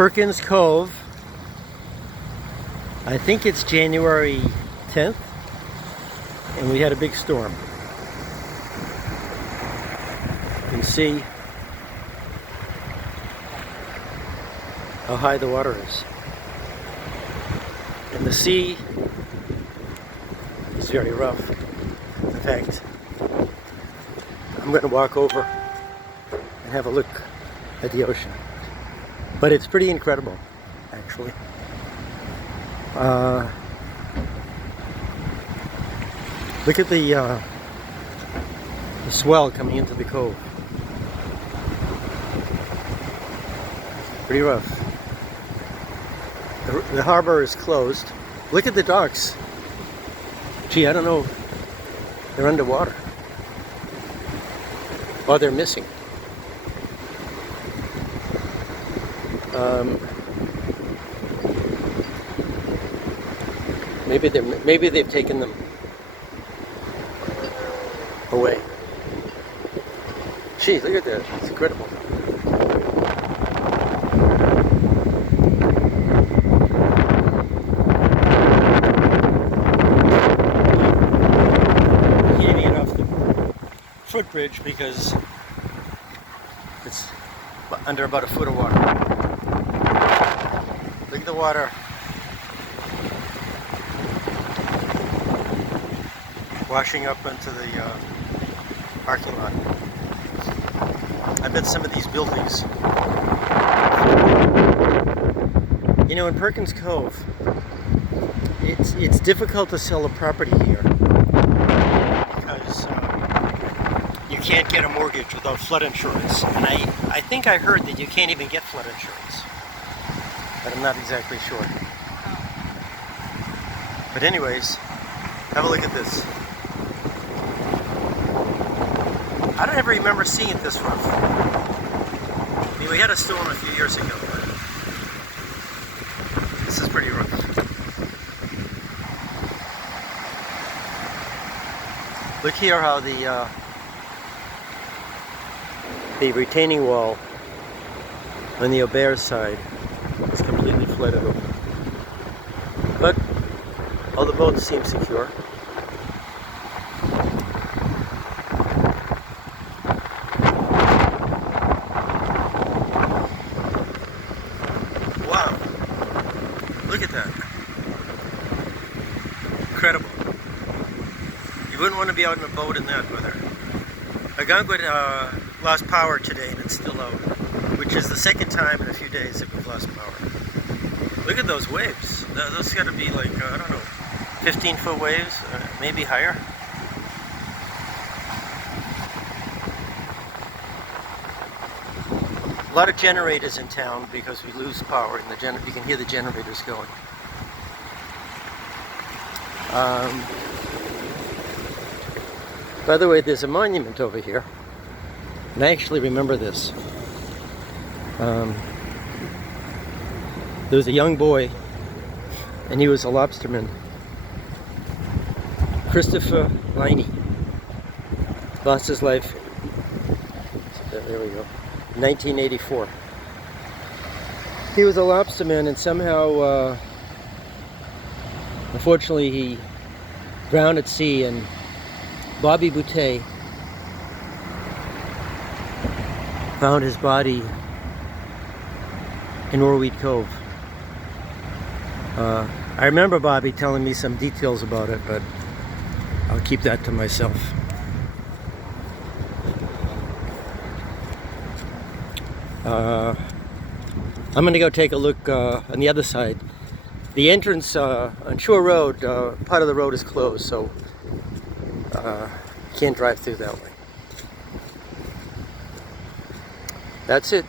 Perkins Cove. I think it's January 10th, and we had a big storm. You can see how high the water is. And the sea is very rough. In fact, I'm going to walk over and have a look at the ocean. But it's pretty incredible, actually. Look at the swell coming into the cove. Pretty rough. The harbor is closed. Look at the docks. Gee, I don't know. They're underwater. Oh, they're missing. Maybe they've taken them away. Gee, look at that. It's incredible. Can't even get off the footbridge because it's under about a foot of water. Look at the water. Washing up into the parking lot. I bet some of these buildings. You know, in Perkins Cove, it's difficult to sell a property here because you can't get a mortgage without flood insurance. And I think I heard that you can't even get flood insurance, but I'm not exactly sure. But anyways, have a look at this. I don't ever remember seeing it this rough. I mean, we had a storm a few years ago, but this is pretty rough. Look here how the retaining wall on the Aubert side is completely flooded over. But all the boats seem secure. Wow, look at that. Incredible. You wouldn't want to be out in a boat in that weather. Ogunquit lost power today and it's still out, which is the second time in a few days that we've lost power. Look at those waves. Those got to be like, I don't know, 15-foot waves, maybe higher. A lot of generators in town because we lose power, and you can hear the generators going. By the way, there's a monument over here, and I actually remember this. There was a young boy, and he was a lobsterman. Christopher Liney lost his life. There we go. 1984. He was a lobsterman, and somehow, unfortunately, he drowned at sea. And Bobby Boutte found his body in Ogunquit Cove. I remember Bobby telling me some details about it, but I'll keep that to myself. I'm going to go take a look on the other side. The entrance on Shore Road, part of the road is closed, so can't drive through that way. That's it.